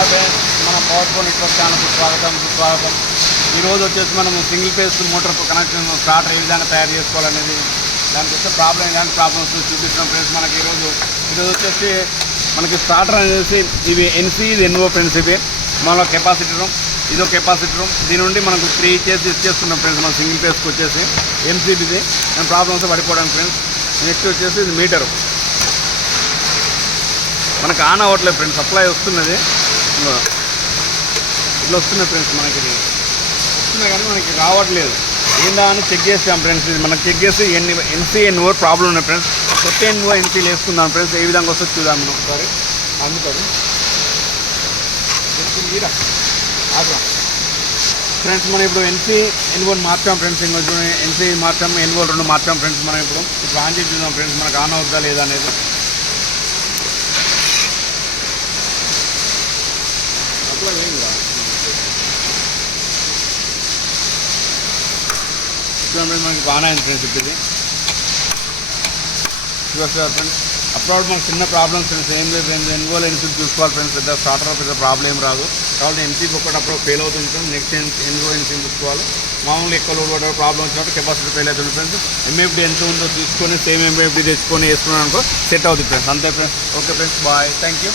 అదే మన power phone network ఛానల్కు సుస్వాగతం. ఈరోజు వచ్చేసి మనము single phase motor connection starter ఏ విధంగా తయారు చేసుకోవాలనేది, దానికి వచ్చే ఎలాంటి ప్రాబ్లమ్స్ చూపిస్తున్నాం ఫ్రెండ్స్. మనకి ఈరోజు వచ్చేసి మనకి స్టార్టర్ అనేసి ఇవి ఎన్సీ ఇది ఎన్ఓ ఫ్రెండ్స్. ఇవి మన కెపాసిటర్, ఇదో కెపాసిటర్. దీని నుండి మనకు 3 ఇచ్చేస్తున్నాం ఫ్రెండ్స్. మన సింగిల్ ఫేస్కి వచ్చేసి ఎంసీబీది మేము ప్రాబ్లమ్స్ పడిపోవడానికి ఫ్రెండ్స్. నెక్స్ట్ వచ్చేసి ఇది మీటరు మనకు ఆన్ అవ్వట్లేదు ఫ్రెండ్స్. సప్లై వస్తున్నది, ఇట్లా వస్తున్నాయి ఫ్రెండ్స్. మనకి ఇది వస్తున్నాయి కానీ మనకి రావట్లేదు. ఏందా అని చెక్ చేసాం ఫ్రెండ్స్. ఇది మనకు చెక్ చేసి ఎన్సీ ఎన్ఓ ప్రాబ్లం ఉన్నాయి ఫ్రెండ్స్. కొత్త ఎన్ఓ ఎన్సీలు వేసుకుందాం ఫ్రెండ్స్. ఏ విధంగా వస్తుంది చూద్దాం మనం ఒకసారి. అందుకని ఫ్రెండ్స్ మనం ఇప్పుడు ఎన్సీ ఎన్ఓని మార్చాం ఫ్రెండ్స్. ఇంకో ఎన్సీ మార్చాం, ఎన్ఓ 2 మార్చాం ఫ్రెండ్స్. మనం ఇప్పుడు ఆన్ చేసి చూద్దాం ఫ్రెండ్స్ మనకు ఆన్ అవుతుందా లేదా అనేది. చూడండి మనకి బాగానే అయింది ఫ్రెండ్స్. ఇప్పుడు చూస్తారు ఫ్రెండ్స్. అప్పుడు మనకు చిన్న ప్రాబ్లమ్స్ ఫ్రెండ్స్. ఏం లేదు ఫ్రెండ్స్, ఎన్ఓలో ఎన్సీ చూసుకోవాలి ఫ్రెండ్స్. పెద్ద స్టార్టర్ పెద్ద ప్రాబ్లం ఏం రాదు. కాబట్టి ఎంసీకి ఒకటప్పుడు ఫెయిల్ అవుతుంది ఫ్రెండ్స్. నెక్స్ట్ ఎన్ఓ ఎన్సీ చూసుకోవాలి. మామూలుగా ఎక్కువ లోడ్ పడే ప్రాబ్లం వచ్చినప్పుడు కెపాసిటీ ఫెయిల్ అవుతుంది ఫ్రెండ్స్. ఎంఎఫ్డి ఎంత ఉందో తీసుకొని సేమ్ ఎంఎఫ్డి తెచ్చుకొని వేసుకున్నాను అనుకో సెట్ అవుతుంది ఫ్రెండ్స్. అంతే friends. Okay friends, bye, thank you.